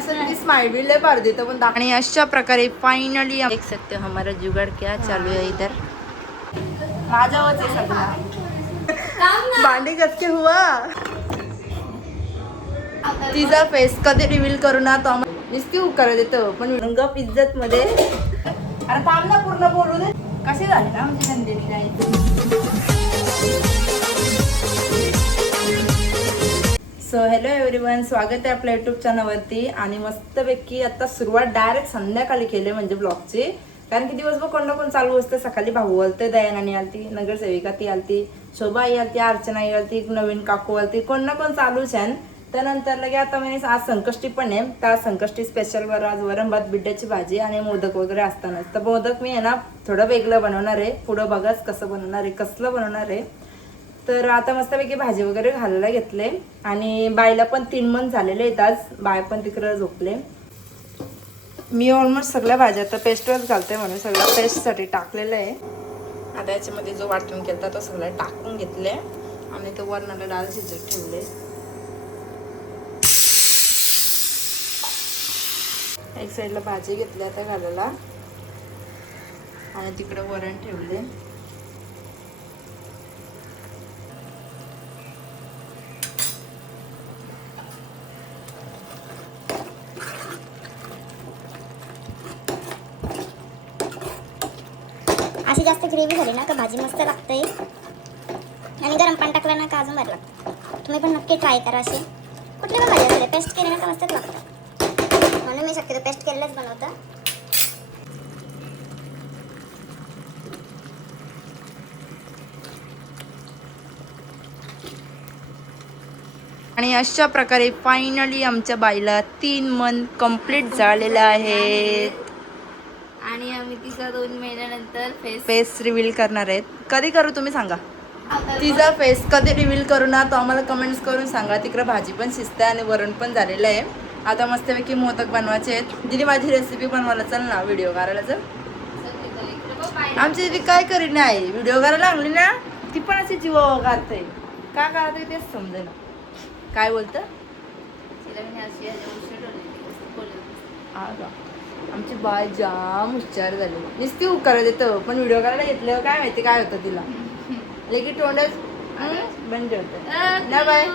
असं की स्माइल भी ले पार देतो पण आणि अशा प्रकारे फायनली देख सकते हो हमारा जुगाड़ क्या चालू है इधर. माझ्यावरच आहे सगळं. भांडी कसके हुआ. तिचा फेस कधी रिव्हील करू ना तो नुसती उकार देतो पण गप इज्जत मध्ये. अरे थांब ना पूर्ण बोलू दे. कशी झाली ना आमची नंदिनी नाही. सो हॅलो एव्हरीवन, स्वागत आहे आपल्या युट्यूब चॅनलवरती. आणि मस्तपैकी आता सुरुवात डायरेक्ट संध्याकाळी केली म्हणजे ब्लॉगची. कारण की दिवसभर कोण ना कोण चालू असतं. सकाळी भाऊ आलते, दयानानी आलती, नगरसेविका ती आलती, शोभा आई आलती, अर्चना आई आलती, नवीन काकू आलती, कोण ना कोण चालूच आहे. त्यानंतर लगे आता म्हणजे आज संकष्टी पण आहे. त्या संकष्टी स्पेशलवर आज वरण भात, बिड्याची भाजी आणि मोदक वगैरे असतानाच. तर मोदक मी आहे ना थोडं वेगळं बनवणार आहे. पुढं बघाच कसं बनवणार आहे, कसलं बनवणार आहे. तर आता मस्तपैकी भाजी वगैरे घालायला घेतले. आणि बाईला पण 3 मंथ झालेले आहेत. आज बाय पण तिकडं झोपले. मी ऑलमोस्ट सगळ्या भाज्या आता पेस्टवरच घालते म्हणून सगळं पेस्टसाठी टाकलेलं आहे. आता याच्यामध्ये जो वाटून केला तो सगळं टाकून घेतले आणि तो वरणाला डाळ शिजत ठेवले. एक साईडला भाजी घेतली आता घालायला आणि तिकडं वरण ठेवले. अशी जास्त ग्रेव्ही झाली ना का भाजी मस्त लागते. आणि गरम पाणी टाकलं ना का अजून भारी लागतं. तुम्ही पण नक्की ट्राय करा. अशी कुठली पण भाजी असते पेस्ट केली ना का मस्तच लागतं. म्हणून मी शक्यतो पेस्ट केलेलंच बनवतं. आणि अशा प्रकारे फायनली आमच्या बाईला 3 मंथ कंप्लीट झालेले आहेत. आणि आम्ही तिचा 2 महिन्यानंतर फेस रिव्हील करणार आहेत. कधी करू तुम्ही सांगा. तिचा फेस कधी रिव्हील करू ना तो आम्हाला कमेंट्स करून सांगा. तिकडं भाजी पण शिजते आणि वरण पण झालेलं आहे. आता मस्तपैकी मोदक बनवायचे आहेत. दिदी माझी रेसिपी बनवायला चल ना, व्हिडिओ करायला चल. आमची दिदी काय करीत नाही, व्हिडिओ करायला लागली ना ती पण अशी जीव घालते. का काढते तेच समजे ना. काय बोलतं आमची बाय जाम हुशार झाली. नुसती उकार देतो पण व्हिडिओ करायला घेतल्यावर काय माहिती काय होतं तिला. लेकी तोंडच बंद होतं ना बाय.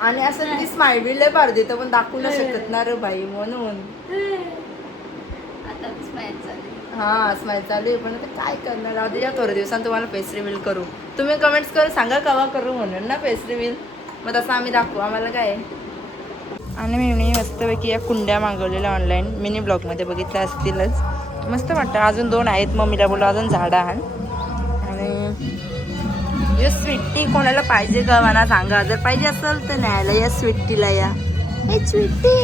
आणि असं ती स्माइल बी लय पार देतं पण दाखवू नाही शकत ना रे बाई म्हणून. हा स्माइल चालू आहे पण आता काय करणार. आधी या थोड्या दिवसांत तुम्हाला फेस रिव्हील करू. तुम्ही कमेंट्स करून सांगा केव्हा करू म्हणून ना फेस रिव्हील. मग तसं आम्ही दाखवू, आम्हाला काय. आणि मी मस्तपैकी या कुंड्या मागवलेल्या ऑनलाईन. मिनी ब्लॉगमध्ये बघितल्या असतीलच. मस्त वाटतं. अजून 2 आहेत. मम्मीला बोलू अजून झाडं आण. आणि या स्वीटी कोणाला पाहिजे का मला सांगा. जर पाहिजे असेल तर न्यायला या स्वीटीला या. हे स्वीटी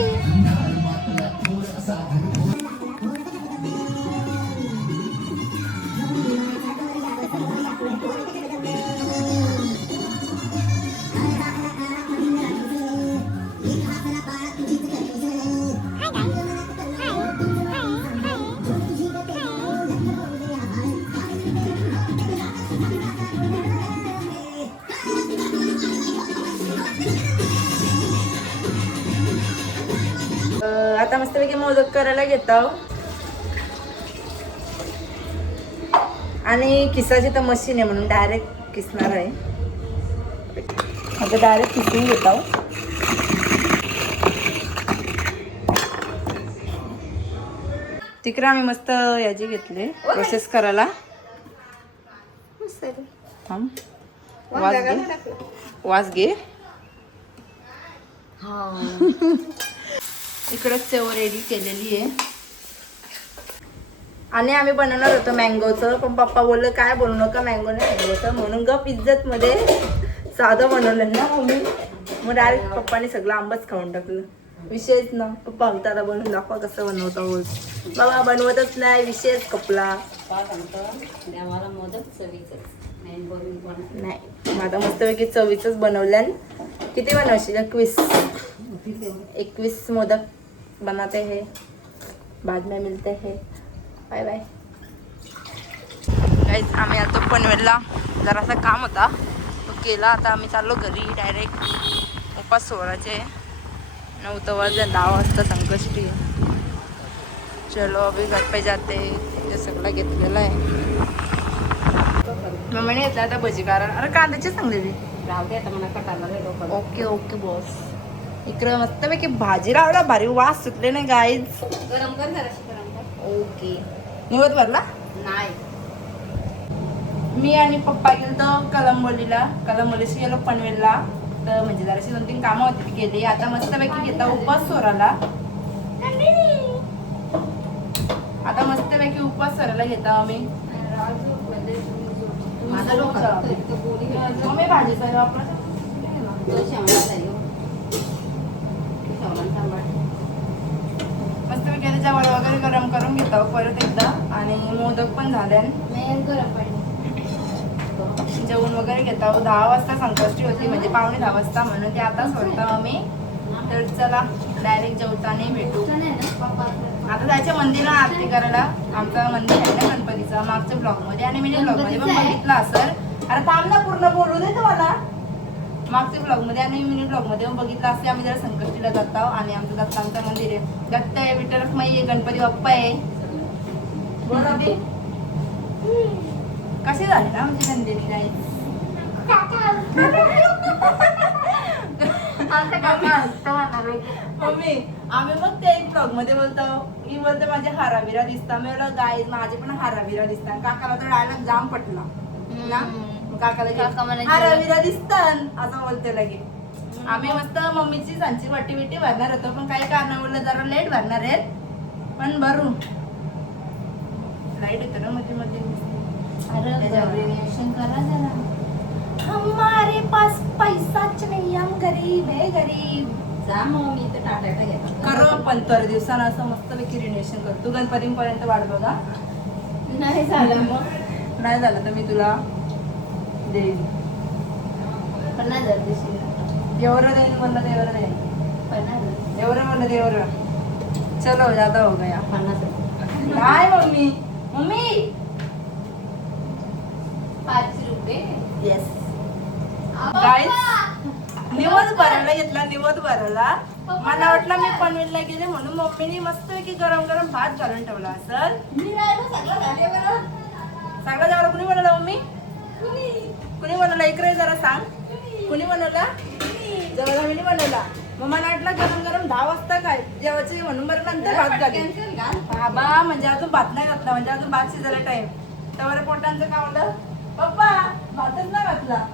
आता मस्तपैकी मोदक करायला घेतो. आणि किसाची तर मशीन आहे म्हणून डायरेक्ट किसणार आहे. आता डायरेक्ट किसून घेतो. तिकडे आम्ही मस्त याची घेतली प्रोसेस करायला. थांब वास घे. इकडे सेव रेडी केलेली आहे. आणि आम्ही बनवणार होतो मँगोचं पण पप्पा बोललं काय बोलू नका मँगो नाही मँगोचं म्हणून गप इज्जत मध्ये साधं बनवलं ना मम्मी. मग डायरेक्ट पप्पाने सगळं आंबच खाऊन टाकलं. विषयच ना. पप्पा म्हणता आता बनवून दाखवा कसं बनवता होत. बाबा बनवतच नाही, विषयच कपला नाही. माझा मस्तपैकी 24च बनवल्यान. किती बनवशील? 21 मोदक बनाते हैं. बाद में मिलते हैं. Bye bye. गाईज आम्ही आलो पनवेलला. जरासा काम होता तो केला. आता आम्ही चाललो घरी डायरेक्ट. उपास सोडायचे 9 वाजले 10 वाजता संकष्टी आहे. चलो अभी घर पे जाते. हे सगळं घेतलेलं आहे. मम्मीने घेतला आता भजी कारण अरे कांद्याची सांगलेली. Okay okay boss. इकडं मस्तपैकी भाजी लावला भारी वास सुटले नाही गाईज. गरम कर जराशी गरम कर. ओके निवत भरला नाही मी आणि पप्पा गेलो कलंबोलीशी गेलो पनवेलला. तर म्हणजे जराशी 2-3 कामं होती ती गेली. आता मस्तपैकी घेता उपास सोराला. आता मस्तपैकी उपास सोराला घेता आम्ही. मम्मी भाजीचा वापर मस्तपैकी आता जेवण वगैरे गरम करून घेतो परत एकदा. आणि मोदक पण झाले. जेवण वगैरे घेतो. 10 वाजता संकष्टी होती म्हणजे 9:45 वाजता म्हणून ते आता सोडतो आम्ही. तर चला डायरेक्ट जेवताना भेटू. आता जायचं मंदिरला आरती करायला. आमचं मंदिर आहे ना गणपतीचं मागच्या ब्लॉगमध्ये आणि मिनी ब्लॉगमध्ये पण बघितलं असेल. अरे थांब ना पूर्ण बोलू दे तुम्हाला. मागच्या ब्लॉगमध्ये आणि मिनी ब्लॉगमध्ये पण बघितलं असते. आम्ही जरा संकष्टीला जातो आणि आमचं दत्तांचं मंदिर आहे. दत्त आहे विठ्ठल रखुमाई आहे गणपती बाप्पा आहे. बोल अगदी कशी झाली ना म्हणजे नंदिनी नाही मम्मी आम्ही मग ते ब्लॉग मध्ये बोलतो मी बोलते माझे हाराबिरा दिसता. मी बोलतो गाईज माझे पण हाराबिरा दिसतात. काकाला तर डायलॉग जाम पटला ना. काकाला हाराबिरा दिसतात असं बोलते लगे. आम्ही मस्त मम्मीची सांची वाटी बिटी भरणार होतो पण काही कारणामुळे जरा लेट भरणार आहेत. पण भरू लाईट येतो ना मध्ये मध्ये. हमारे पास पैसाच नाही हम गरीब है गरीब. करू आपण तर दिवसानं असं मस्तपैकी रिनोव्हेशन करतो. तू गणपतीपर्यंत वाट बघा. नाही झालं मग नाही झालं तर मी तुला देईन. 50,000 देशील. एवढं देईन म्हणलं तर एवढं देईन. 50,000. एवढं म्हणलं तर एवढं. चलो ज्यादा हो गया. 50,000. नाही मम्मी मम्मी 5 रुपये. येस गाईस निवद भरायला घेतला. निवद भरायला मला वाटलं मी पनवेलला गेले म्हणून मम्मीने मस्तपैकी गरम गरम भात घालून ठेवला असेल. सगळं जेवढं कुणी बनवलं मम्मी? कुणी बनवला इकडे जरा सांग. कुणी बनवला? जेवढा मी बनवला. मग मला वाटलं गरम गरम 10 वाजता काय जेवायचे म्हणून बरं नंतर भात घाले. बाबा म्हणजे अजून भात नाही घातला म्हणजे अजून भात शिजायला टाइम. तर पोटांचं काय म्हणलं पप्पा भातच नाही घातला.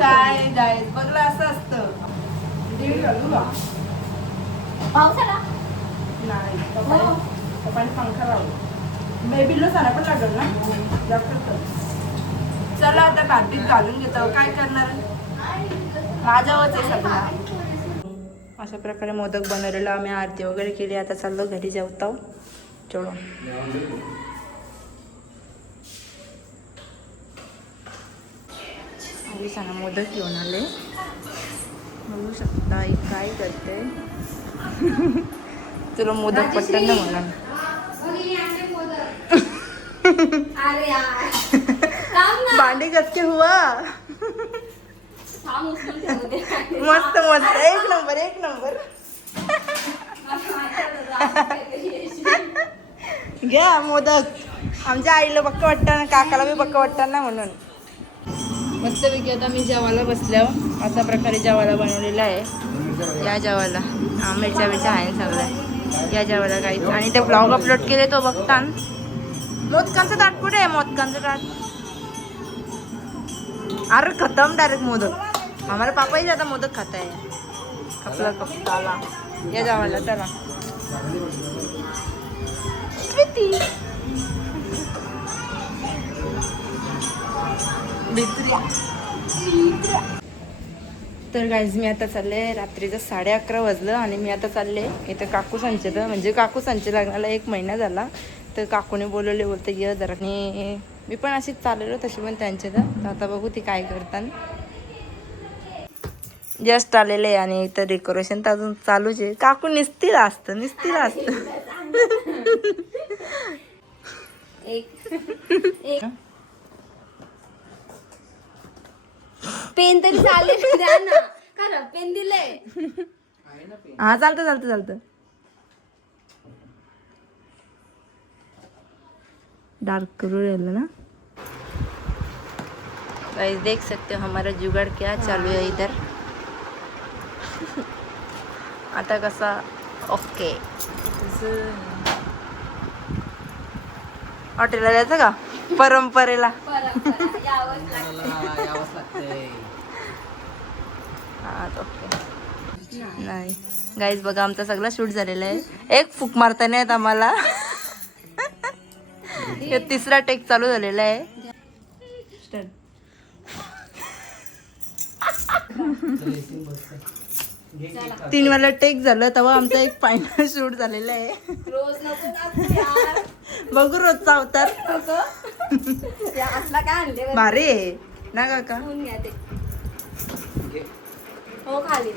काय जायच बघलं असं असतं. पाऊस आला. नाही पप्पाने पंखा लावला. बेबीला सारा पण लागल ना जास्त. चला आता कार्तिक घालून घेतो. काय करणार माझ्यावरच आहे सगळं. अशा प्रकारे मोदक बनवलेला आम्ही आरती वगैरे केली. आता चाललो घरी जेवतो. चलो आम्ही मोदक घेऊन आले. बघू शकता काय करते. तुला मोदक पटकन ना म्हणा. अरे यार काम ना. भांडी कच्चे हुआ. थांब उचलून ठेवू दे. मस्त मस्त एक नंबर एक नंबर. घ्या मोदक. आमच्या आईला बक्क वाटतं काकाला बी बक्क वाटतं ना म्हणून. मस्तपैकी आता मी जेवायला बसल्यावर अशा प्रकारे जेवायला बनवलेलं आहे. या जेवायला मिरच्या बिरच्या आहे सगळं. या जेवायला काही आणि ते ब्लॉग अपलोड केले तो बघता. मोदकांचं ताट कुठे आहे? मोदकांचं ताट अरे खतम डायरेक्ट मोदक. आम्हाला पापाही आता मोदक खाता आहे. खपला कपताला या जेवायला चला. तर गाईज मी आता चालले. रात्रीचं 11:30 वाजलं आणि मी आता चालले इथं काकू संचेत. म्हणजे काकू संचे लग्नाला 1 महिना झाला. तर काकूने बोलवले बोलते ये जरा. मी पण अशीच चाललेलो तशी पण त्यांच्या तर आता बघू ती काय करतात. जस्ट आलेले आणि इथं डेकोरेशन तर अजून चालूच आहे. काकू निस्तीला असतं निस्तीला असतं. पेन तरी चालेल द्या ना. खरं पेन दिलंय. हा चालतं डार्क कलर येलो ना. गाइस देख सकते हो हमारा जुगाड़ क्या चालू है इधर. आता कसा ओके. हॉटेलला जायचं का परंपरेला. हा ओके. नाही गाईज बघा आमचा सगळा शूट झालेला आहे. एक फूक मारता नाही येत आम्हाला. हे तिसरा टेक चालू झालेला आहे. तीन वाला टेक झालं तेव्हा आमचा एक फायनल शूट झालेला आहे. रोज नको कापू यार. बघू रोजचा अवतार. या असला काय आणले भारी आहे ना काका. घेऊन घ्या ते. हो खाली द्या